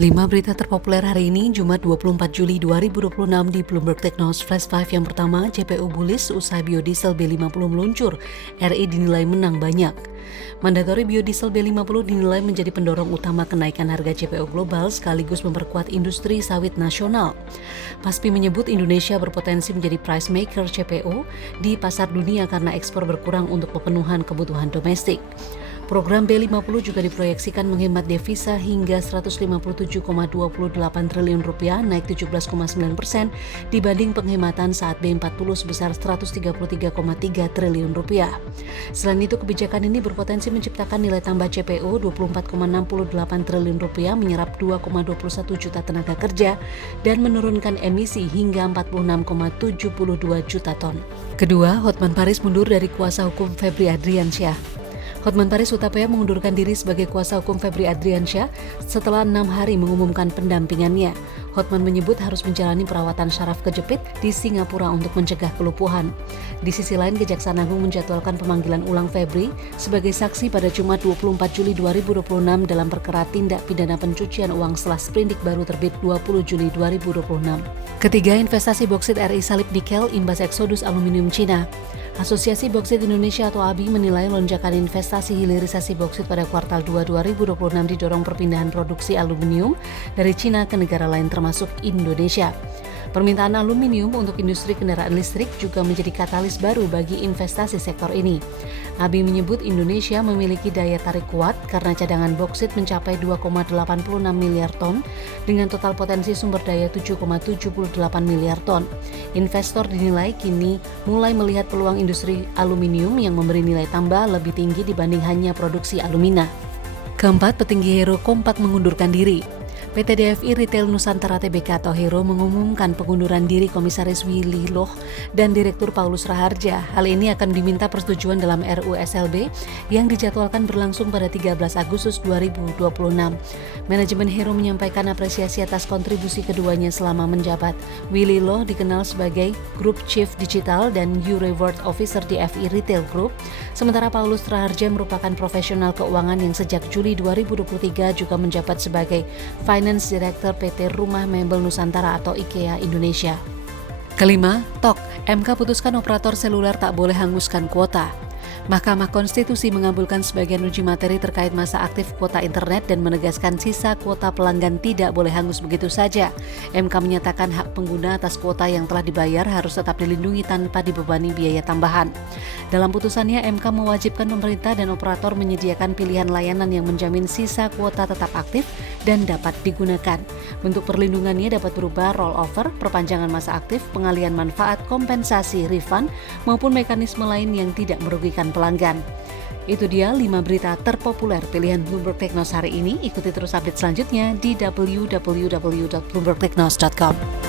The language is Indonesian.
5 berita terpopuler hari ini, Jumat 24 Juli 2026 di Bloomberg Technos Flash 5 yang pertama, CPO bullish usai biodiesel B50 meluncur, RI dinilai menang banyak. Mandatori biodiesel B50 dinilai menjadi pendorong utama kenaikan harga CPO global sekaligus memperkuat industri sawit nasional. PASPI menyebut Indonesia berpotensi menjadi price maker CPO di pasar dunia karena ekspor berkurang untuk pemenuhan kebutuhan domestik. Program B50 juga diproyeksikan menghemat devisa hingga Rp157,28 triliun, naik 17,9% dibanding penghematan saat B40 sebesar Rp133,3 triliun. Selain itu, kebijakan ini berpotensi menciptakan nilai tambah CPO Rp24,68 triliun, menyerap 2,21 juta tenaga kerja, dan menurunkan emisi hingga 46,72 juta ton. Kedua, Hotman Paris mundur dari kuasa hukum Febri Adriansyah. Hotman Paris Hutapea mengundurkan diri sebagai kuasa hukum Febri Adriansyah setelah 6 hari mengumumkan pendampingannya. Hotman menyebut harus menjalani perawatan syaraf kejepit di Singapura untuk mencegah kelumpuhan. Di sisi lain, Kejaksaan Agung menjadwalkan pemanggilan ulang Febri sebagai saksi pada Jumat 24 Juli 2026 dalam perkara tindak pidana pencucian uang setelah sprindik baru terbit 20 Juli 2026. Ketiga, investasi boksit RI salib nikel imbas eksodus aluminium Cina. Asosiasi Boksit Indonesia atau ABI menilai lonjakan investasi hilirisasi boksit pada kuartal 2 2026 didorong perpindahan produksi aluminium dari Cina ke negara lain termasuk Indonesia. Permintaan aluminium untuk industri kendaraan listrik juga menjadi katalis baru bagi investasi sektor ini. ABI menyebut Indonesia memiliki daya tarik kuat karena cadangan boksit mencapai 2,86 miliar ton dengan total potensi sumber daya 7,78 miliar ton. Investor dinilai kini mulai melihat peluang industri aluminium yang memberi nilai tambah lebih tinggi dibanding hanya produksi alumina. Keempat, petinggi Hero kompak mengundurkan diri. PT DFI Retail Nusantara Tbk atau Hero mengumumkan pengunduran diri Komisaris Willy Loh dan Direktur Paulus Raharja. Hal ini akan diminta persetujuan dalam RUU SLB yang dijadwalkan berlangsung pada 13 Agustus 2026. Manajemen Hero menyampaikan apresiasi atas kontribusi keduanya selama menjabat. Willy Loh dikenal sebagai Group Chief Digital dan U-Reward Officer DFI Retail Group, sementara Paulus Raharja merupakan profesional keuangan yang sejak Juli 2023 juga menjabat sebagai Finance Director PT Rumah Mebel Nusantara atau IKEA Indonesia. Kelima, TOK, MK putuskan operator seluler tak boleh hanguskan kuota. Mahkamah Konstitusi mengabulkan sebagian uji materi terkait masa aktif kuota internet dan menegaskan sisa kuota pelanggan tidak boleh hangus begitu saja. MK menyatakan hak pengguna atas kuota yang telah dibayar harus tetap dilindungi tanpa dibebani biaya tambahan. Dalam putusannya, MK mewajibkan pemerintah dan operator menyediakan pilihan layanan yang menjamin sisa kuota tetap aktif dan dapat digunakan. Bentuk perlindungannya dapat berupa rollover, perpanjangan masa aktif, pengalihan manfaat, kompensasi, refund, maupun mekanisme lain yang tidak merugikan pelanggan. Itu dia 5 berita terpopuler pilihan Bloomberg Technos hari ini. Ikuti terus update selanjutnya di www.bloombergtechnos.com.